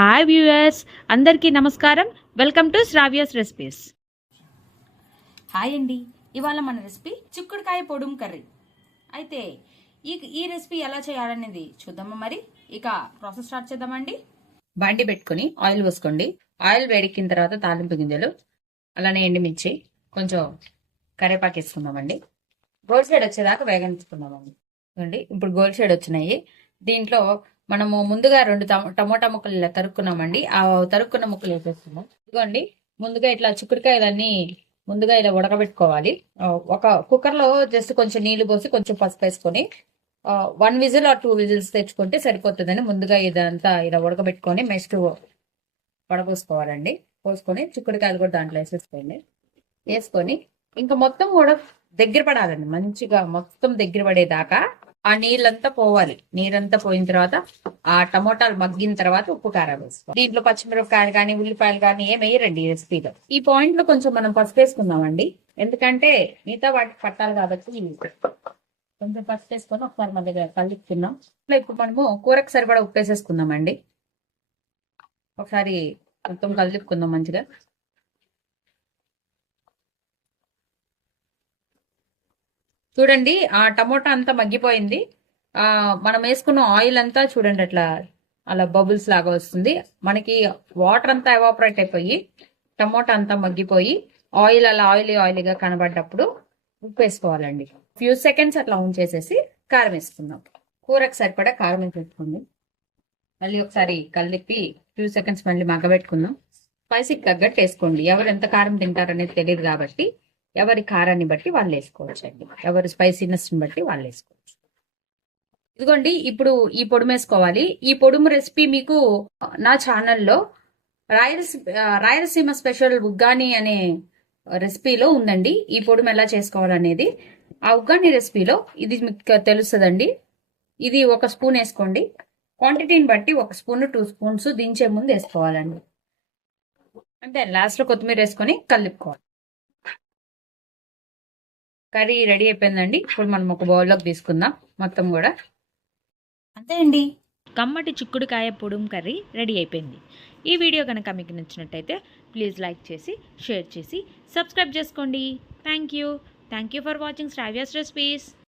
Hi viewers, అందరికీ నమస్కారం. Welcome to Sravya's recipes. Hi అండి. ఇవాళ మన రెసిపీ చిక్కుడుకాయ పొడుం కర్రీ. అయితే ఈ రెసిపీ ఎలా చేయాలనేది చూద్దామా. మరి ఇక ప్రాసెస్ స్టార్ట్ చేద్దామండి. బండి పెట్టుకుని ఆయిల్ పోసుకోండి. ఆయిల్ వేడెక్కిన తర్వాత తాలింపు గింజలు, అలానే ఎండుమిర్చి, కొంచెం కరివేపాకు వేసుకుందామండి. గోల్డ్ షేడ్ వచ్చేదాకా వేగనించుకుందామండి. చూడండి, ఇప్పుడు గోల్డ్ షేడ్ వచ్చినాయి. దీంట్లో మనము ముందుగా 2 టమోటా ముక్కలు ఇలా తరుక్కున్నామండి. ఆ తరుక్కున్న ముక్కలు వేసేస్తున్నాం. ఇదిగోండి, ముందుగా ఇట్లా చిక్కుడుకాయలన్నీ ముందుగా ఇలా ఉడకబెట్టుకోవాలి. ఒక కుక్కర్ లో జస్ట్ కొంచెం నీళ్లు పోసి కొంచెం పసుపు వేసుకొని 1 విజిల్ ఆర్ 2 విజిల్స్ తెచ్చుకుంటే సరిపోతుందని ముందుగా ఇదంతా ఇలా ఉడకబెట్టుకొని మెస్ట్ వడపోసుకోవాలండి. పోసుకొని చిక్కుడుకాయలు కూడా దాంట్లో వేసుకొని ఇంకా మొత్తం కూడా దగ్గర పడాలండి. మంచిగా మొత్తం దగ్గర పడేదాకా ఆ నీళ్ళంతా పోవాలి. నీరంతా పోయిన తర్వాత ఆ టమోటాలు మగ్గిన తర్వాత ఉప్పు కారం వేసుకోవాలి. దీంట్లో పచ్చిమిరపకాయలు కానీ ఉల్లిపాయలు కానీ ఏం వేయరండి ఈ రెసిపీలో. ఈ పాయింట్ లో కొంచెం మనం పసుపు వేసుకుందామండి, ఎందుకంటే మిగతా వాటికి పట్టాలి కాబట్టి. కొంచెం పసుపు వేసుకొని ఒకసారి మన దగ్గర కలుపుకుందాం. ఇప్పుడు మనము కూరకు సరిపడా ఉప్పు వేసేసుకుందామండి. ఒకసారి మొత్తం కలుపుకుందాం మంచిగా. చూడండి, ఆ టమోటా అంతా మగ్గిపోయింది. మనం వేసుకున్న ఆయిల్ అంతా చూడండి అట్లా అలా బబుల్స్ లాగా వస్తుంది. మనకి వాటర్ అంతా ఎవాపరేట్ అయిపోయి టమోటా అంతా మగ్గిపోయి ఆయిల్ అలా ఆయిలీగా కనబడ్డప్పుడు ఉప్పు వేసుకోవాలండి. ఫ్యూ సెకండ్స్ అట్లా ఉంచేసేసి కారం వేసుకుందాం. కూరకు సరిపడా కారం వేసేసుకోండి. మళ్ళీ ఒకసారి కలిపి ఫ్యూ సెకండ్స్ మళ్ళీ మగ్గబెట్టుకుందాం. స్పైసీకి తగ్గట్టు వేసుకోండి. ఎవరు ఎంత కారం తింటారనేది తెలియదు కాబట్టి ఎవరి కారాన్ని బట్టి వాళ్ళు వేసుకోవచ్చు అండి. ఎవరి స్పైసీనెస్ బట్టి వాళ్ళు వేసుకోవచ్చు. ఇదిగోండి, ఇప్పుడు ఈ పొడుము వేసుకోవాలి. ఈ పొడుము రెసిపీ మీకు నా ఛానల్లో రాయలసీమ స్పెషల్ ఉగ్గాని అనే రెసిపీలో ఉందండి. ఈ పొడుము ఎలా చేసుకోవాలనేది ఆ ఉగ్గాని రెసిపీలో ఇది మీకు తెలుస్తుందండి. ఇది 1 స్పూన్ వేసుకోండి. క్వాంటిటీని బట్టి 1 స్పూన్ 2 స్పూన్స్ దించే ముందు వేసుకోవాలండి. అంటే లాస్ట్ లో కొత్తిమీర వేసుకొని కలుపుకోవాలి. కర్రీ రెడీ అయిపోయిందండి. ఇప్పుడు మనం ఒక బౌల్లోకి తీసుకుందాం మొత్తం కూడా. అంతే అండి, కమ్మటి చిక్కుడుకాయ పొడుం కర్రీ రెడీ అయిపోయింది. ఈ వీడియో కనుక మీకు నచ్చినట్టయితే ప్లీజ్ లైక్ చేసి, షేర్ చేసి, సబ్స్క్రైబ్ చేసుకోండి. Thank you for watching Sravya's recipes.